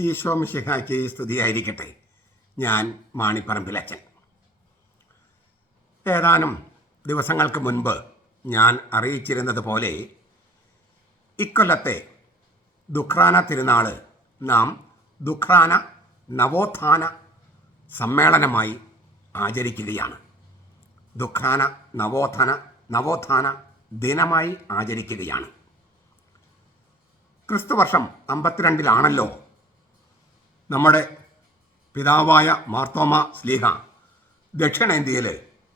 ഈശോ മിശിഹായ്ക്ക് സ്തുതിയായിരിക്കട്ടെ. ഞാൻ മാണിപ്പറമ്പിലച്ചൻ. ഏതാനും ദിവസങ്ങൾക്ക് മുൻപ് ഞാൻ അറിയിച്ചിരുന്നത് പോലെ ഇക്കൊല്ലത്തെ ദുഃഖ്രാന തിരുനാൾ നാം ദുഃഖ്രാന നവോത്ഥാന സമ്മേളനമായി ആചരിക്കുകയാണ്. ദുഃഖ്രാന നവോത്ഥാന ദിനമായി ആചരിക്കുകയാണ്. ക്രിസ്തുവർഷം 52 നമ്മുടെ പിതാവായ മാർത്തോമ ശ്ലീഹ ദക്ഷിണേന്ത്യയിൽ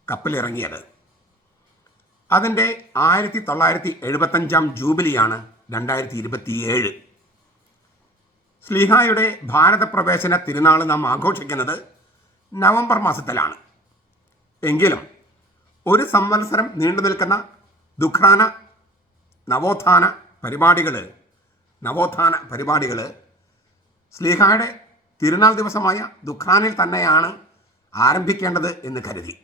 കപ്പലിറങ്ങിയത്. അതിൻ്റെ 1975 ജൂബിലിയാണ് 2027. ശ്ലീഹായുടെ ഭാരതപ്രവേശന തിരുനാൾ നാം ആഘോഷിക്കുന്നത് നവംബർ മാസത്തിലാണ്. എങ്കിലും ഒരു സംവത്സരം നീണ്ടു നിൽക്കുന്ന ദുഃഖ്രാന നവോത്ഥാന പരിപാടികൾ ശ്ലീഹായുടെ തിരുനാൾ ദിവസമായ ദുഃഖ്രാനിൽ തന്നെയാണ് ആരംഭിക്കേണ്ടത് എന്ന് കരുതി.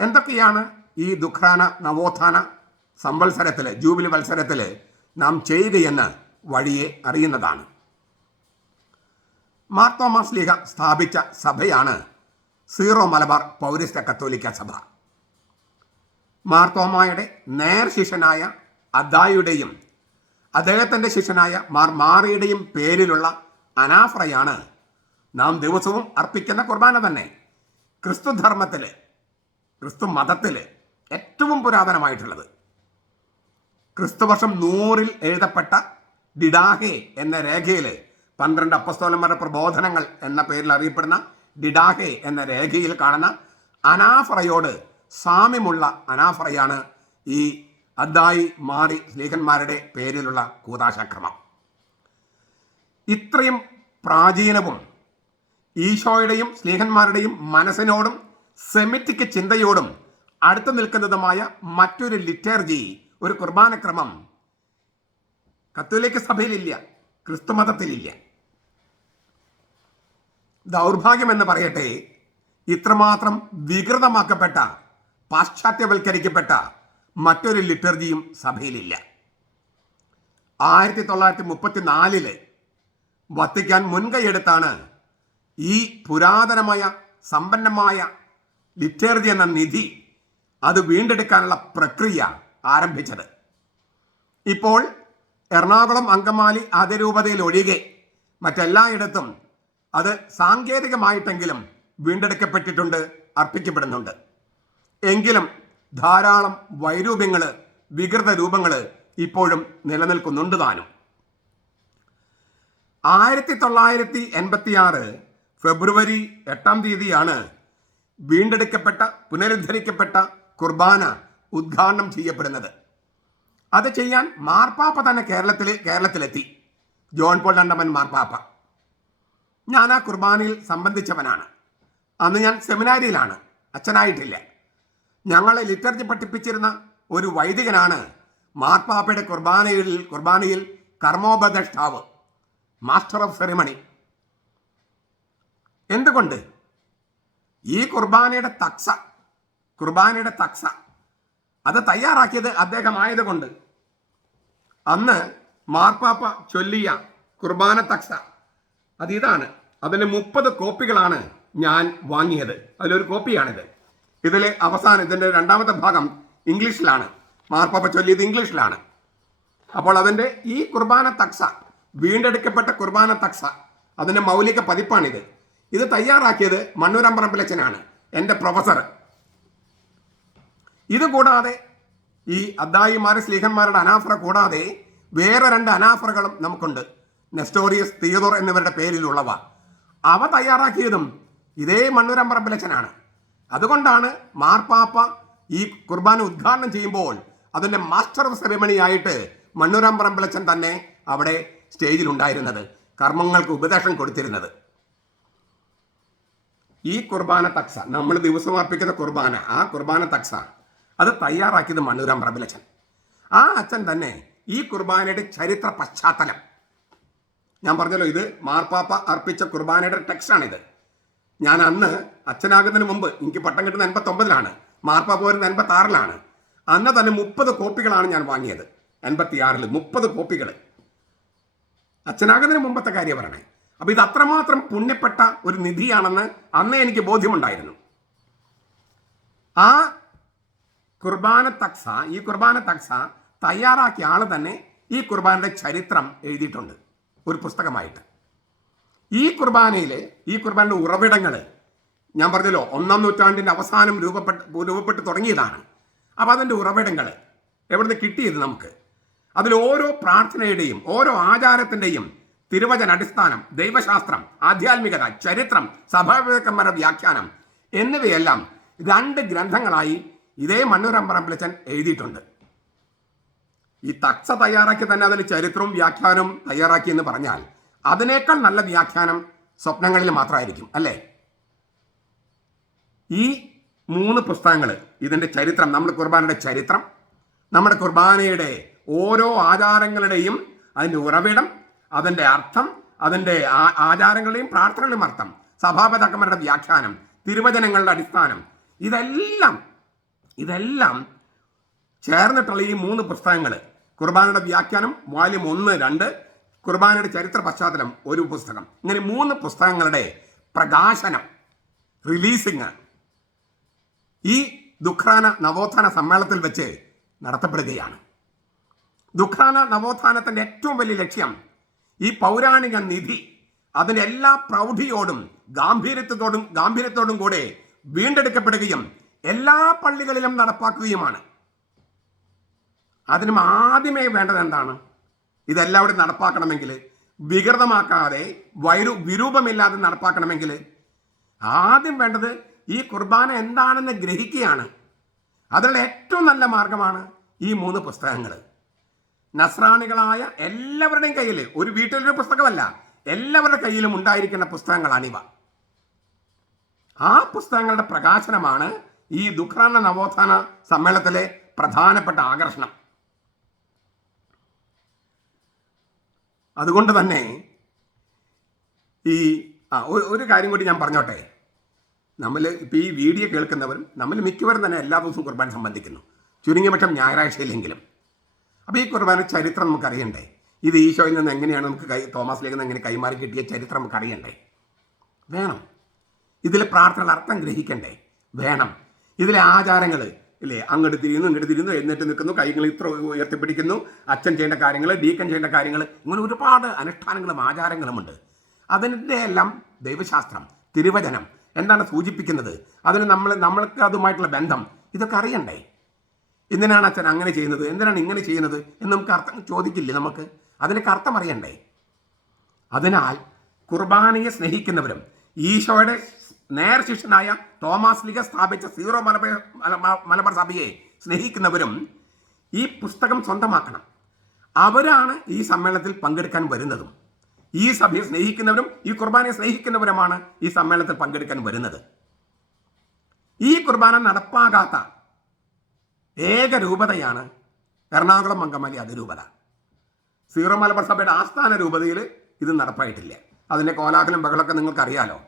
എന്തൊക്കെയാണ് ഈ ദുഃഖ്രാന നവോത്ഥാന ജൂബിലി വത്സരത്തിൽ നാം ചെയ്യുകയെന്ന് വഴിയെ അറിയുന്നതാണ്. മാർത്തോമാ ശ്ലീഹ സ്ഥാപിച്ച സഭയാണ് സീറോ മലബാർ പൗരസ്ത്യ കത്തോലിക്ക സഭ. മാർത്തോമായുടെ നേർ ശിഷ്യനായ അദ്ദായിയുടെയും അദ്ദേഹത്തിൻ്റെ ശിഷ്യനായ മാറിയുടെയും പേരിലുള്ള അനാഫ്രയാണ് നാം ദിവസവും അർപ്പിക്കുന്ന കുർബാന തന്നെ. ക്രിസ്തു മതത്തിൽ ഏറ്റവും പുരാതനമായിട്ടുള്ളത്. ക്രിസ്തുവർഷം 100 എഴുതപ്പെട്ട ഡിഡാഹെ എന്ന രേഖയിൽ 12 അപ്പസ്തോലന്മാരുടെ പ്രബോധനങ്ങൾ എന്ന പേരിൽ അറിയപ്പെടുന്ന ഡിഡാഹെ എന്ന രേഖയിൽ കാണുന്ന അനാഫ്രയോട് സാമ്യമുള്ള അനാഫ്രയാണ് ഈ അദ്ദായി മാറി ശ്ലീഹന്മാരുടെ പേരിലുള്ള കൂദാശക്രമം. ഇത്രയും പ്രാചീനവും ഈശോയുടെയും ശ്ലീഹന്മാരുടെയും മനസ്സിനോടും സെമിറ്റിക് ചിന്തയോടും അടുത്തു നിൽക്കുന്നതുമായ മറ്റൊരു ലിറ്റർജി, ഒരു കുർബാനക്രമം കത്തോലിക്ക സഭയിലില്ല, ക്രിസ്തുമതത്തിലില്ല. ദൗർഭാഗ്യമെന്ന് പറയട്ടെ, ഇത്രമാത്രം വികൃതമാക്കപ്പെട്ട പാശ്ചാത്യവൽക്കരിക്കപ്പെട്ട മറ്റൊരു ലിറ്റർജിയും സഭയിലില്ല. 1934 വത്തിക്കാൻ മുൻകൈയെടുത്താണ് ഈ പുരാതനമായ സമ്പന്നമായ ലിറ്റർജി എന്ന നിധി അത് വീണ്ടെടുക്കാനുള്ള പ്രക്രിയ ആരംഭിച്ചത്. ഇപ്പോൾ എറണാകുളം അങ്കമാലി അതിരൂപതയിൽ ഒഴികെ മറ്റെല്ലായിടത്തും അത് സാങ്കേതികമായിട്ടെങ്കിലും വീണ്ടെടുക്കപ്പെട്ടിട്ടുണ്ട്, അർപ്പിക്കപ്പെടുന്നുണ്ട്. എങ്കിലും ധാരാളം വൈരൂപ്യങ്ങൾ, വികൃത രൂപങ്ങൾ ഇപ്പോഴും നിലനിൽക്കുന്നുണ്ട് താനും. 1986 ഫെബ്രുവരി 8 വീണ്ടെടുക്കപ്പെട്ട പുനരുദ്ധരിക്കപ്പെട്ട കുർബാന ഉദ്ഘാടനം ചെയ്യപ്പെടുന്നത്. അത് ചെയ്യാൻ മാർപ്പാപ്പ തന്നെ കേരളത്തിലെത്തി. ജോൺ പോൾ II മാർപ്പാപ്പ. ഞാൻ ആ കുർബാനയിൽ സംബന്ധിച്ചവനാണ്. അന്ന് ഞാൻ സെമിനാരിയിലാണ്, അച്ഛനായിട്ടില്ല. ഞങ്ങളെ ലിറ്റർജി പഠിപ്പിച്ചിരുന്ന ഒരു വൈദികനാണ് മാർപ്പാപ്പയുടെ കുർബാനയിൽ കർമ്മോപദേഷ്ടാവ്, മാസ്റ്റർ ഓഫ് സെറിമണി. എന്തുകൊണ്ട്? ഈ കുർബാനയുടെ തക്സ അത് തയ്യാറാക്കിയത് അദ്ദേഹമായതുകൊണ്ട്. അന്ന് മാർപ്പാപ്പ ചൊല്ലിയ കുർബാന തക്സ അതിതാണ്. അതിന് 30 കോപ്പികളാണ് ഞാൻ വാങ്ങിയത്. അതിലൊരു കോപ്പിയാണിത്. ഇതിലെ ഇതിൻ്റെ 2ാമത്തെ ഭാഗം ഇംഗ്ലീഷിലാണ്. മാർപ്പാപ്പ ചൊല്ലിയത് ഇംഗ്ലീഷിലാണ്. അപ്പോൾ അതിൻ്റെ ഈ കുർബാന തക്സ, വീണ്ടെടുക്കപ്പെട്ട കുർബാന തക്സ, അതിൻ്റെ മൗലിക പതിപ്പാണിത്. ഇത് തയ്യാറാക്കിയത് മണ്ണൂരമ്പറമ്പിലച്ചനാണ്, എൻ്റെ പ്രൊഫസർ. ഇതുകൂടാതെ ഈ അദ്ദായിമാരെ ശ്ലീഹന്മാരുടെ അനാഫ്ര കൂടാതെ വേറെ 2 അനാഫ്രകളും നമുക്കുണ്ട്. നെസ്റ്റോറിയസ്, തിയതോർ എന്നിവരുടെ പേരിലുള്ളവ. അവ തയ്യാറാക്കിയതും ഇതേ മണ്ണൂരമ്പറമ്പിലച്ചനാണ്. അതുകൊണ്ടാണ് മാർപ്പാപ്പ ഈ കുർബാന ഉദ്ഘാടനം ചെയ്യുമ്പോൾ അതിൻ്റെ മാസ്റ്റർ ഓഫ് സെറിമണി ആയിട്ട് മണ്ണൂരമ്പറമ്പിലച്ചൻ തന്നെ അവിടെ സ്റ്റേജിലുണ്ടായിരുന്നത്, കർമ്മങ്ങൾക്ക് ഉപദേശം കൊടുത്തിരുന്നത്. ഈ കുർബാന തക്സ, നമ്മൾ ദിവസം അർപ്പിക്കുന്ന കുർബാന, ആ കുർബാന തക്സ അത് തയ്യാറാക്കിയത് മണ്ണൂരമ്പറമ്പിലച്ചൻ. ആ അച്ഛൻ തന്നെ ഈ കുർബാനയുടെ ചരിത്ര പശ്ചാത്തലം, ഞാൻ പറഞ്ഞല്ലോ, ഇത് മാർപ്പാപ്പ അർപ്പിച്ച കുർബാനയുടെ ടെക്സ്റ്റാണിത്. ഞാൻ അന്ന് അച്ഛനാകുന്നതിന് മുമ്പ്, എനിക്ക് പട്ടം കിട്ടുന്ന 89 മാർപ്പാപ്പ വരുന്ന 86 അന്ന് തന്നെ 30 കോപ്പികളാണ് ഞാൻ വാങ്ങിയത്. 86 30 കോപ്പികൾ. അച്ഛനാകുന്നതിന് മുമ്പത്തെ കാര്യം പറയണേ. അപ്പോൾ ഇത് അത്രമാത്രം പുണ്യപ്പെട്ട ഒരു നിധിയാണെന്ന് അന്നേ എനിക്ക് ബോധ്യമുണ്ടായിരുന്നു. ആ കുർബാന തക്സ, ഈ കുർബാന തക്സ തയ്യാറാക്കിയ ആൾ തന്നെ ഈ കുർബാനയുടെ ചരിത്രം എഴുതിയിട്ടുണ്ട് ഒരു പുസ്തകമായിട്ട്. ഈ കുർബാനയുടെ ഉറവിടങ്ങൾ ഞാൻ പറഞ്ഞല്ലോ 1-ാം നൂറ്റാണ്ടിൻ്റെ അവസാനം രൂപപ്പെട്ട് തുടങ്ങിയതാണ്. അപ്പോൾ അതിൻ്റെ ഉറവിടങ്ങൾ എവിടുന്ന് കിട്ടിയത് നമുക്ക്, അതിൽ ഓരോ പ്രാർത്ഥനയുടെയും ഓരോ ആചാരത്തിൻ്റെയും തിരുവചന അടിസ്ഥാനം, ദൈവശാസ്ത്രം, ആധ്യാത്മികത, ചരിത്രം, സഭാപിതാക്കന്മാരുടെ വ്യാഖ്യാനം എന്നിവയെല്ലാം 2 ഗ്രന്ഥങ്ങളായി ഇതേ മണ്ണൂരം പറമ്പിലച്ചൻ എഴുതിയിട്ടുണ്ട്. ഈ തക്സ തയ്യാറാക്കി തന്നെ അതിൽ ചരിത്രവും വ്യാഖ്യാനവും തയ്യാറാക്കി എന്ന് പറഞ്ഞാൽ അതിനേക്കാൾ നല്ല വ്യാഖ്യാനം സ്വപ്നങ്ങളിൽ മാത്രമായിരിക്കും, അല്ലേ? ഈ 3 പുസ്തകങ്ങൾ, ഇതിൻ്റെ ചരിത്രം, നമ്മുടെ കുർബാനയുടെ ചരിത്രം, നമ്മുടെ കുർബാനയുടെ ഓരോ ആചാരങ്ങളുടെയും അതിൻ്റെ ഉറവിടം, അതിൻ്റെ അർത്ഥം, അതിൻ്റെ ആചാരങ്ങളുടെയും പ്രാർത്ഥനകളുടെയും അർത്ഥം, സഭാപിതാക്കന്മാരുടെ വ്യാഖ്യാനം, തിരുവചനങ്ങളുടെ അടിസ്ഥാനം, ഇതെല്ലാം ചേർന്നിട്ടുള്ള ഈ 3 പുസ്തകങ്ങൾ, കുർബാനയുടെ വ്യാഖ്യാനം വാല്യം 1, 2, കുർബാനയുടെ ചരിത്ര പശ്ചാത്തലം 1 പുസ്തകം, ഇങ്ങനെ 3 പുസ്തകങ്ങളുടെ പ്രകാശനം, റിലീസിങ് ഈ ദുഃഖാന നവോത്ഥാന സമ്മേളനത്തിൽ വെച്ച് നടത്തപ്പെടുകയാണ്. ദുഃഖാന നവോത്ഥാനത്തിൻ്റെ ഏറ്റവും വലിയ ലക്ഷ്യം ഈ പൗരാണിക നിധി അതിൻ്റെ എല്ലാ പ്രൗഢിയോടും ഗാംഭീര്യത്തോടും കൂടെ വീണ്ടെടുക്കപ്പെടുകയും എല്ലാ പള്ളികളിലും നടപ്പാക്കുകയുമാണ്. അതിനും ആദ്യമേ വേണ്ടത് എന്താണ്? ഇതെല്ലാവരും നടപ്പാക്കണമെങ്കിൽ, വികൃതമാക്കാതെ വിരൂപമില്ലാതെ നടപ്പാക്കണമെങ്കിൽ ആദ്യം വേണ്ടത് ഈ കുർബാന എന്താണെന്ന് ഗ്രഹിക്കുകയാണ്. അതിനുള്ള ഏറ്റവും നല്ല മാർഗമാണ് ഈ 3 പുസ്തകങ്ങൾ. നസ്രാണികളായ എല്ലാവരുടെയും കയ്യിൽ, ഒരു വീട്ടിലൊരു പുസ്തകമല്ല, എല്ലാവരുടെ കയ്യിലും ഉണ്ടായിരിക്കുന്ന പുസ്തകങ്ങളാണിവ. ആ പുസ്തകങ്ങളുടെ പ്രകാശനമാണ് ഈ ദുഃഖാന നവോത്ഥാന സമ്മേളനത്തിലെ പ്രധാനപ്പെട്ട ആകർഷണം. അതുകൊണ്ട് തന്നെ ഒരു കാര്യം കൂടി ഞാൻ പറഞ്ഞോട്ടെ. നമ്മൾ ഇപ്പോൾ ഈ വീഡിയോ കേൾക്കുന്നവരും നമ്മൾ മിക്കവരും തന്നെ എല്ലാ ദിവസവും കുർബാന സംബന്ധിക്കുന്നു, ചുരുങ്ങിയ പക്ഷം ഞായറാഴ്ചയിലെങ്കിലും. അപ്പോൾ ഈ കുർബാന ചരിത്രം നമുക്കറിയണ്ടേ? ഇത് ഈശോയിൽ നിന്ന് എങ്ങനെയാണ് നമുക്ക് തോമസിലേക്ക് നിന്ന് എങ്ങനെ കൈമാറി കിട്ടിയ ചരിത്രം നമുക്കറിയണ്ടേ? വേണം. ഇതിലെ പ്രാർത്ഥനകളുടെ അർത്ഥം ഗ്രഹിക്കണ്ടേ? വേണം. ഇതിലെ ആചാരങ്ങൾ ഇല്ലേ, അങ്ങോട്ട് തിരിയുന്നു, എഴുന്നേറ്റ് നിൽക്കുന്നു, കൈകൾ ഇത്ര ഉയർത്തിപ്പിടിക്കുന്നു, അച്ഛൻ ചെയ്യേണ്ട കാര്യങ്ങൾ, ഡീക്കൻ ചെയ്യേണ്ട കാര്യങ്ങൾ, ഇങ്ങനെ ഒരുപാട് അനുഷ്ഠാനങ്ങളും ആചാരങ്ങളുമുണ്ട്. അതിൻ്റെ എല്ലാം ദൈവശാസ്ത്രം, തിരുവചനം എന്താണ് സൂചിപ്പിക്കുന്നത്, അതിന് നമ്മൾക്ക് അതുമായിട്ടുള്ള ബന്ധം, ഇതൊക്കെ അറിയണ്ടേ? എന്തിനാണ് അച്ഛൻ അങ്ങനെ ചെയ്യുന്നത്, എന്തിനാണ് ഇങ്ങനെ ചെയ്യുന്നത് എന്ന് നമുക്ക് അർത്ഥം ചോദിക്കില്ലേ? നമുക്ക് അതിനൊക്കെ അർത്ഥം അറിയണ്ടേ? അതിനാൽ കുർബാനയെ സ്നേഹിക്കുന്നവരും ഈശോയുടെ നേർശിഷ്യനായ തോമാസ് ലീഗ സ്ഥാപിച്ച സീറോ മലബാർ സഭയെ സ്നേഹിക്കുന്നവരും ഈ പുസ്തകം സ്വന്തമാക്കണം. അവരാണ് ഈ സമ്മേളനത്തിൽ പങ്കെടുക്കാൻ വരുന്നതും. ഈ സഭയെ സ്നേഹിക്കുന്നവരും ഈ കുർബാനയെ സ്നേഹിക്കുന്നവരുമാണ് ഈ സമ്മേളനത്തിൽ പങ്കെടുക്കാൻ വരുന്നത്. ഈ കുർബാന നടപ്പാകാത്ത ഏക രൂപതയാണ് എറണാകുളം അങ്കമാലി അതിരൂപത. സീറോ മലബാർ സഭയുടെ ആസ്ഥാന രൂപതയിൽ ഇത് നടപ്പായിട്ടില്ല. അതിൻ്റെ കോലാഹലം ബഹളമൊക്കെ നിങ്ങൾക്കറിയാലോ.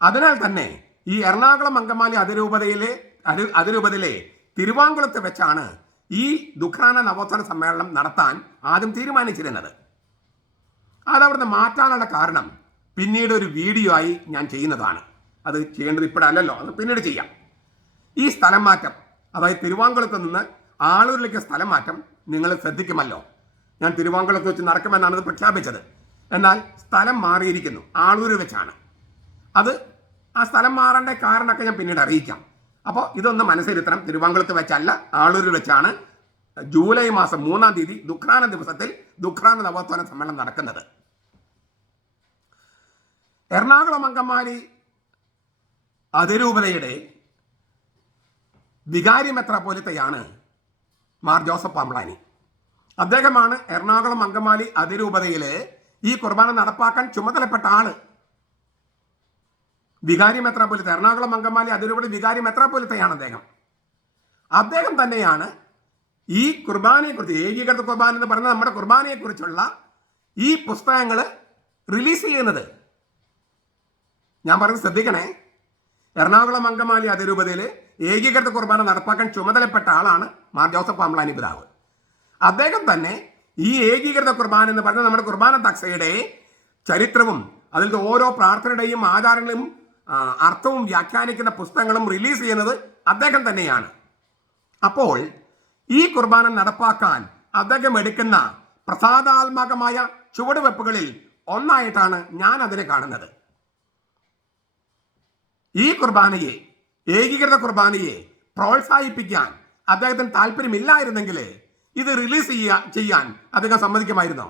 അതിനാൽ തന്നെ ഈ എറണാകുളം അങ്കമാലി അതിരൂപതയിലെ തിരുവാങ്കുളത്ത് വെച്ചാണ് ഈ ദുഃഖാന നവോത്ഥാന സമ്മേളനം നടത്താൻ ആദ്യം തീരുമാനിച്ചിരുന്നത്. അതവിടുന്ന് മാറ്റാനുള്ള കാരണം പിന്നീട് ഒരു വീഡിയോ ആയി ഞാൻ ചെയ്യുന്നതാണ്. അത് ചെയ്യേണ്ടത് ഇപ്പോഴല്ലല്ലോ, അത് പിന്നീട് ചെയ്യാം. ഈ സ്ഥലം മാറ്റം, അതായത് തിരുവാങ്കുളത്ത് നിന്ന് ആളൂരിലേക്ക് സ്ഥലം മാറ്റം നിങ്ങൾ ശ്രദ്ധിക്കുമല്ലോ. ഞാൻ തിരുവാങ്കുളത്ത് വെച്ച് നടക്കുമെന്നാണ് ഇത് പ്രഖ്യാപിച്ചത്. എന്നാൽ സ്ഥലം മാറിയിരിക്കുന്നു, ആളൂർ വെച്ചാണ്. ആ സ്ഥലം മാറേണ്ട കാരണമൊക്കെ ഞാൻ പിന്നീട് അറിയിക്കാം. അപ്പോൾ ഇതൊന്ന് മനസ്സിലിത്തണം. തിരുവാങ്കുളത്ത് വെച്ചല്ല, ആളൂരിൽ വെച്ചാണ് ജൂലൈ മാസം 3-ാം തീയതി ദുഃഖാന ദിവസത്തിൽ ദുഃഖാന നവോത്ഥാന സമ്മേളനം നടക്കുന്നത്. എറണാകുളം അങ്കമാലി അതിരൂപതയുടെ വികാരി മെത്രാപ്പോലിത്തയാണ് മാർ ജോസഫ് പാമ്പ്ളാനി. അദ്ദേഹമാണ് എറണാകുളം അങ്കമാലി അതിരൂപതയിൽ ഈ കുർബാന നടപ്പാക്കാൻ ചുമതലപ്പെട്ട ആള്. വികാരി മെത്രാപ്പൊലിത്ത, എറണാകുളം അങ്കമാലി അതിരൂപത വികാരി മെത്രാപ്പൊലിത്തയാണ് അദ്ദേഹം തന്നെയാണ് ഈ കുർബാനയെക്കുറിച്ച്, ഏകീകൃത കുർബാന എന്ന് പറയുന്ന നമ്മുടെ കുർബാനയെക്കുറിച്ചുള്ള ഈ പുസ്തകങ്ങൾ റിലീസ് ചെയ്യുന്നത്. ഞാൻ പറഞ്ഞത് ശ്രദ്ധിക്കണേ. എറണാകുളം അങ്കമാലി അതിരൂപതയിൽ ഏകീകൃത കുർബാന നടപ്പാക്കാൻ ചുമതലപ്പെട്ട ആളാണ് മാർ ജോസഫ് പാമ്പ്ളാനി പിതാവ്. അദ്ദേഹം തന്നെ ഈ ഏകീകൃത കുർബാന എന്ന് പറഞ്ഞാൽ നമ്മുടെ കുർബാന തക്സയുടെ ചരിത്രവും അതിലത്തെ ഓരോ പ്രാർത്ഥനയുടെയും ആചാരങ്ങളും അർത്ഥവും വ്യാഖ്യാനിക്കുന്ന പുസ്തകങ്ങളും റിലീസ് ചെയ്യുന്നത് അദ്ദേഹം തന്നെയാണ്. അപ്പോൾ ഈ കുർബാന നടപ്പാക്കാൻ അദ്ദേഹം എടുക്കുന്ന പ്രസാദാത്മകമായ ചുവടുവെപ്പുകളിൽ ഒന്നായിട്ടാണ് ഞാൻ അതിനെ കാണുന്നത്. ഈ കുർബാനയെ, ഏകീകൃത കുർബാനയെ പ്രോത്സാഹിപ്പിക്കാൻ അദ്ദേഹത്തിന് താല്പര്യമില്ലായിരുന്നെങ്കിൽ ഇത് റിലീസ് ചെയ്യാൻ അദ്ദേഹം സമ്മതിക്കുമായിരുന്നോ?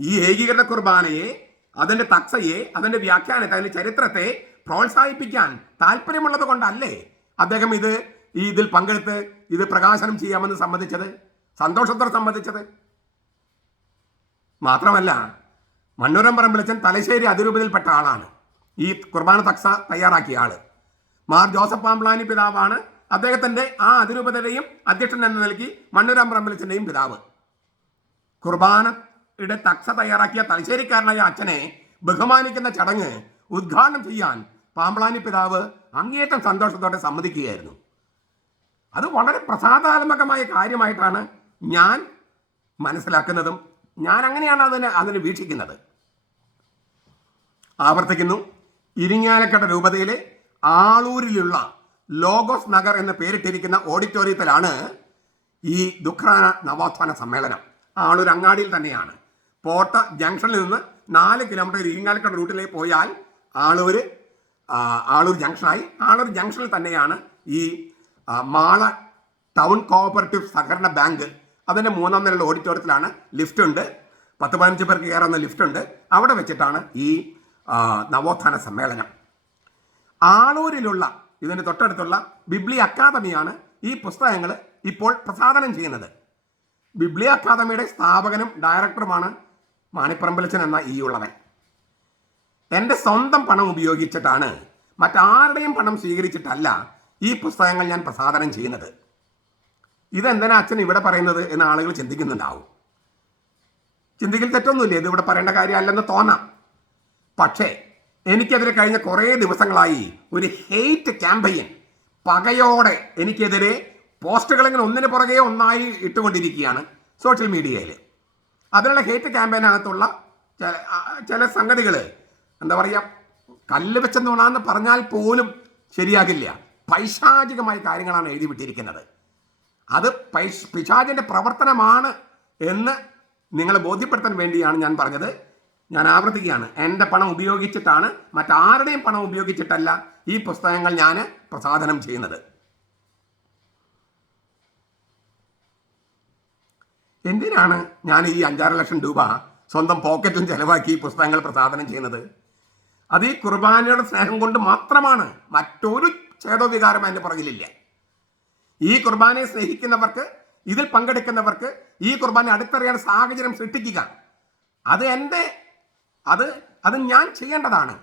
ഈ ഏകീകൃത കുർബാനയെ, അതിന്റെ തക്സയെ, അതിന്റെ വ്യാഖ്യാനത്തെ, അതിന്റെ ചരിത്രത്തെ പ്രോത്സാഹിപ്പിക്കാൻ താല്പര്യമുള്ളത് കൊണ്ടല്ലേ അദ്ദേഹം ഇതിൽ പങ്കെടുത്ത് ഇത് പ്രകാശനം ചെയ്യാമെന്ന് സമ്മതിച്ചത്, സന്തോഷത്തോടെ സമ്മതിച്ചത്? മാത്രമല്ല, മണ്ണൂരം പറമ്പിലച്ചൻ തലശ്ശേരി അതിരൂപതയിൽപ്പെട്ട ആളാണ്. ഈ കുർബാന തക്സ തയ്യാറാക്കിയ ആള് മാർ ജോസഫ് പാംപ്ലാനി പിതാവാണ്. അദ്ദേഹത്തിന്റെ ആ അതിരൂപതയുടെയും അധ്യക്ഷൻ എന്ന നിലയ്ക്ക് മണ്ണൂരം പറമ്പിലച്ചന്റെയും പിതാവ്. കുർബാനയുടെ തക്സ തയ്യാറാക്കിയ തലശ്ശേരിക്കാരനായ അച്ഛനെ ബഹുമാനിക്കുന്ന ചടങ്ങ് ഉദ്ഘാടനം ചെയ്യാൻ പാംപ്ലാനി പിതാവ് അങ്ങേയറ്റം സന്തോഷത്തോടെ സമ്മതിക്കുകയായിരുന്നു. അത് വളരെ പ്രസാദാത്മകമായ കാര്യമായിട്ടാണ് ഞാൻ മനസ്സിലാക്കുന്നതും ഞാൻ അങ്ങനെയാണ് അതിനെ വീക്ഷിക്കുന്നത്. ആവർത്തിക്കുന്നു, ഇരിങ്ങാലക്കുട രൂപതയിലെ ആളൂരിലുള്ള ലോഗോസ് നഗർ എന്ന് പേരിട്ടിരിക്കുന്ന ഓഡിറ്റോറിയത്തിലാണ് ഈ ദുഃഖാന നവോത്ഥാന സമ്മേളനം. ആളൂർ അങ്ങാടിയിൽ തന്നെയാണ്. പോട്ട ജംഗ്ഷനിൽ നിന്ന് 4 കിലോമീറ്റർ ഇരിങ്ങാലക്കുട റൂട്ടിലേക്ക് പോയാൽ ആളൂർ ജംഗ്ഷനായി. ആളൂർ ജംഗ്ഷനിൽ തന്നെയാണ് ഈ മാള ടൗൺ കോഓപ്പറേറ്റീവ് സഹകരണ ബാങ്ക്. അതിൻ്റെ 3ാം നിലയുടെ ഓഡിറ്റോറിയത്തിലാണ്. ലിഫ്റ്റ് ഉണ്ട്, 10-15 പേർക്ക് കയറുന്ന ലിഫ്റ്റ് ഉണ്ട്. അവിടെ വെച്ചിട്ടാണ് ഈ നവോത്ഥാന സമ്മേളനം. ആളൂരിലുള്ള ഇതിന് തൊട്ടടുത്തുള്ള ബിബ്ലി അക്കാദമിയാണ് ഈ പുസ്തകങ്ങൾ ഇപ്പോൾ പ്രസാദനം ചെയ്യുന്നത്. ബിബ്ലി അക്കാദമിയുടെ സ്ഥാപകനും ഡയറക്ടറുമാണ് മാണിപ്പറമ്പിലച്ചൻ എന്ന ഈ ഉള്ളവൻ. എൻ്റെ സ്വന്തം പണം ഉപയോഗിച്ചിട്ടാണ്, മറ്റാരുടെയും പണം സ്വീകരിച്ചിട്ടല്ല ഈ പുസ്തകങ്ങൾ ഞാൻ പ്രസാദനം ചെയ്യുന്നത്. ഇതെന്തിനാ അച്ഛൻ ഇവിടെ പറയുന്നത് എന്ന് ആളുകൾ ചിന്തിക്കുന്നുണ്ടാവും. ചിന്തിക്കൽ തെറ്റൊന്നുമില്ല, ഇത് ഇവിടെ പറയേണ്ട കാര്യമല്ലെന്ന് തോന്നാം. പക്ഷേ എനിക്കെതിരെ കഴിഞ്ഞ കുറേ ദിവസങ്ങളായി ഒരു ഹെയ്റ്റ് ക്യാമ്പയിൻ, പകയോടെ എനിക്കെതിരെ പോസ്റ്റുകൾ ഇങ്ങനെ ഒന്നിന് പുറകെ ഒന്നായി ഇട്ടുകൊണ്ടിരിക്കുകയാണ് സോഷ്യൽ മീഡിയയിൽ. അതിനുള്ള ഹെയ്റ്റ് ക്യാമ്പയിനകത്തുള്ള ചില സംഗതികൾ എന്താ പറയുക, കല്ല് വെച്ചെന്ന് പറഞ്ഞാൽ പോലും ശരിയാകില്ല. പൈശാചികമായ കാര്യങ്ങളാണ് എഴുതി വിട്ടിരിക്കുന്നത്. അത് പിശാചിൻ്റെ പ്രവർത്തനമാണ് എന്ന് നിങ്ങളെ ബോധ്യപ്പെടുത്താൻ വേണ്ടിയാണ് ഞാൻ പറഞ്ഞത്. ഞാൻ ആവർത്തിക്കുകയാണ്, എൻ്റെ പണം ഉപയോഗിച്ചിട്ടാണ്, മറ്റാരുടെയും പണം ഉപയോഗിച്ചിട്ടല്ല ഈ പുസ്തകങ്ങൾ ഞാൻ പ്രസാദനം ചെയ്യുന്നത്. എന്തിനാണ് ഞാൻ ഈ 5-6 ലക്ഷം രൂപ സ്വന്തം പോക്കറ്റും ചെലവാക്കി ഈ പുസ്തകങ്ങൾ പ്രസാദനം ചെയ്യുന്നത്? അത് ഈ കുർബാനയുടെ സ്നേഹം കൊണ്ട് മാത്രമാണ്. മറ്റൊരു ഛേദോവികാരം അതിൻ്റെ പുറകിലില്ല. ഈ കുർബാനയെ സ്നേഹിക്കുന്നവർക്ക്, ഇതിൽ പങ്കെടുക്കുന്നവർക്ക് ഈ കുർബാന അടുത്തറിയാൻ സാഹചര്യം സൃഷ്ടിക്കുക, അത് ഞാൻ ചെയ്യേണ്ടതാണ്.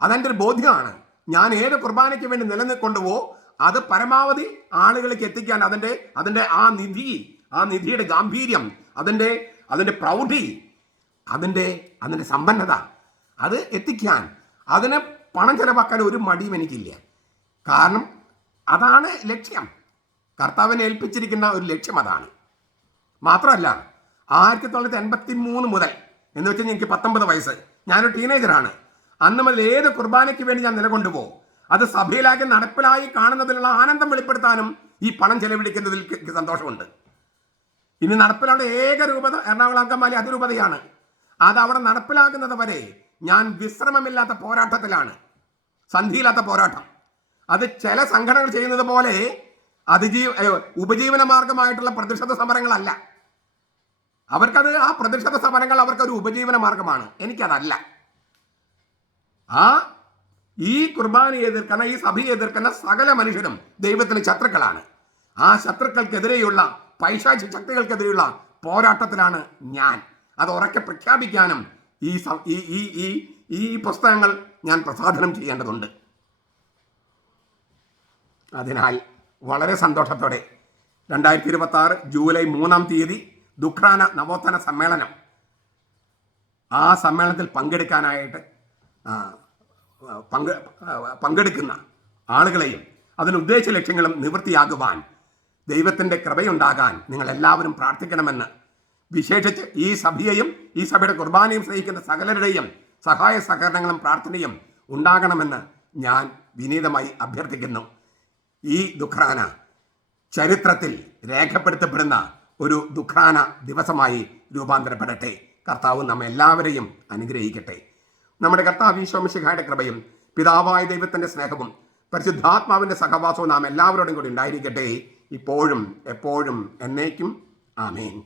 അതെൻ്റെ ഒരു ബോധ്യമാണ്. ഞാൻ ഏത് കുർബാനയ്ക്ക് വേണ്ടി നിലനിൽക്കൊണ്ടുവോ അത് പരമാവധി ആളുകളിലേക്ക് എത്തിക്കാൻ, അതിൻ്റെ ആ നിധിയുടെ ഗാംഭീര്യം, അതിൻ്റെ പ്രൗഢി, അതിൻ്റെ സമ്പന്നത അത് എത്തിക്കാൻ, അതിന് പണം ചെലവാക്കാൻ ഒരു മടിയും എനിക്കില്ല. കാരണം അതാണ് ലക്ഷ്യം. കർത്താവിനെ ഏൽപ്പിച്ചിരിക്കുന്ന ഒരു ലക്ഷ്യം അതാണ്. മാത്രമല്ല, 1983 മുതൽ, എന്ന് വെച്ചാൽ എനിക്ക് 19 വയസ്സ്, ഞാനൊരു ടീനേജറാണ്. അന്ന് മുതൽ ഏത് കുർബാനയ്ക്ക് വേണ്ടി ഞാൻ നിലകൊണ്ടുപോകും അത് സഭയിലാക്കി നടപ്പിലായി കാണുന്നതിലുള്ള ആനന്ദം വെളിപ്പെടുത്താനും ഈ പണം ചെലവഴിക്കുന്നതിൽ സന്തോഷമുണ്ട്. ഇനി നടപ്പിലാവുന്ന ഏക രൂപത എറണാകുളം അങ്കമാലി അതിരൂപതയാണ്. അത് അവിടെ നടപ്പിലാക്കുന്നത് വരെ ഞാൻ വിശ്രമമില്ലാത്ത പോരാട്ടത്തിലാണ്, സന്ധിയില്ലാത്ത പോരാട്ടം. അത് ചില സംഘടനകൾ ചെയ്യുന്നത് പോലെ ഉപജീവന മാർഗമായിട്ടുള്ള പ്രതിഷേധ സമരങ്ങളല്ല. ആ പ്രതിഷേധ സമരങ്ങൾ അവർക്കൊരു ഉപജീവന മാർഗമാണ്. എനിക്കതല്ല. ഈ കുർബാനയെ എതിർക്കുന്ന, ഈ സഭയെ എതിർക്കുന്ന സകല മനുഷ്യരും ദൈവത്തിന് ശത്രുക്കളാണ്. ആ ശത്രുക്കൾക്കെതിരെയുള്ള, പൈശാചിക ശക്തികൾക്കെതിരെയുള്ള പോരാട്ടത്തിലാണ് ഞാൻ. അത് ഉറക്കെ പ്രഖ്യാപിക്കാനും ഈ പുസ്തകങ്ങൾ ഞാൻ പ്രസാദനം ചെയ്യേണ്ടതുണ്ട്. അതിനാൽ വളരെ സന്തോഷത്തോടെ 2026 ജൂലൈ 3-ാം തീയതി ദുഃഖാന നവോത്ഥാന സമ്മേളനം, ആ സമ്മേളനത്തിൽ പങ്കെടുക്കാനായിട്ട് പങ്കെടുക്കുന്ന ആളുകളെയും അതിന് ഉദ്ദേശ ലക്ഷ്യങ്ങളും നിവൃത്തിയാകുവാൻ ദൈവത്തിൻ്റെ കൃപയുണ്ടാകാൻ നിങ്ങൾ എല്ലാവരും പ്രാർത്ഥിക്കണമെന്ന്, വിശേഷിച്ച് ഈ സഭയെയും ഈ സഭയുടെ കുർബാനയും സ്നേഹിക്കുന്ന സകലരുടെയും സഹായ സഹകരണങ്ങളും പ്രാർത്ഥനയും ഉണ്ടാകണമെന്ന് ഞാൻ വിനീതമായി അഭ്യർത്ഥിക്കുന്നു. ഈ ദുഃഖാന ചരിത്രത്തിൽ രേഖപ്പെടുത്തപ്പെടുന്ന ഒരു ദുഃഖാന ദിവസമായി രൂപാന്തരപ്പെടട്ടെ. കർത്താവ് നമ്മെല്ലാവരെയും അനുഗ്രഹിക്കട്ടെ. നമ്മുടെ കർത്താവ് ഈശോ മിശിഹായുടെ കൃപയും പിതാവായ ദൈവത്തിൻ്റെ സ്നേഹവും പരിശുദ്ധാത്മാവിൻ്റെ സഹവാസവും നാം എല്ലാവരോടും കൂടി ഉണ്ടായിരിക്കട്ടെ, ഇപ്പോഴും എപ്പോഴും എന്നേക്കും. ആമേൻ.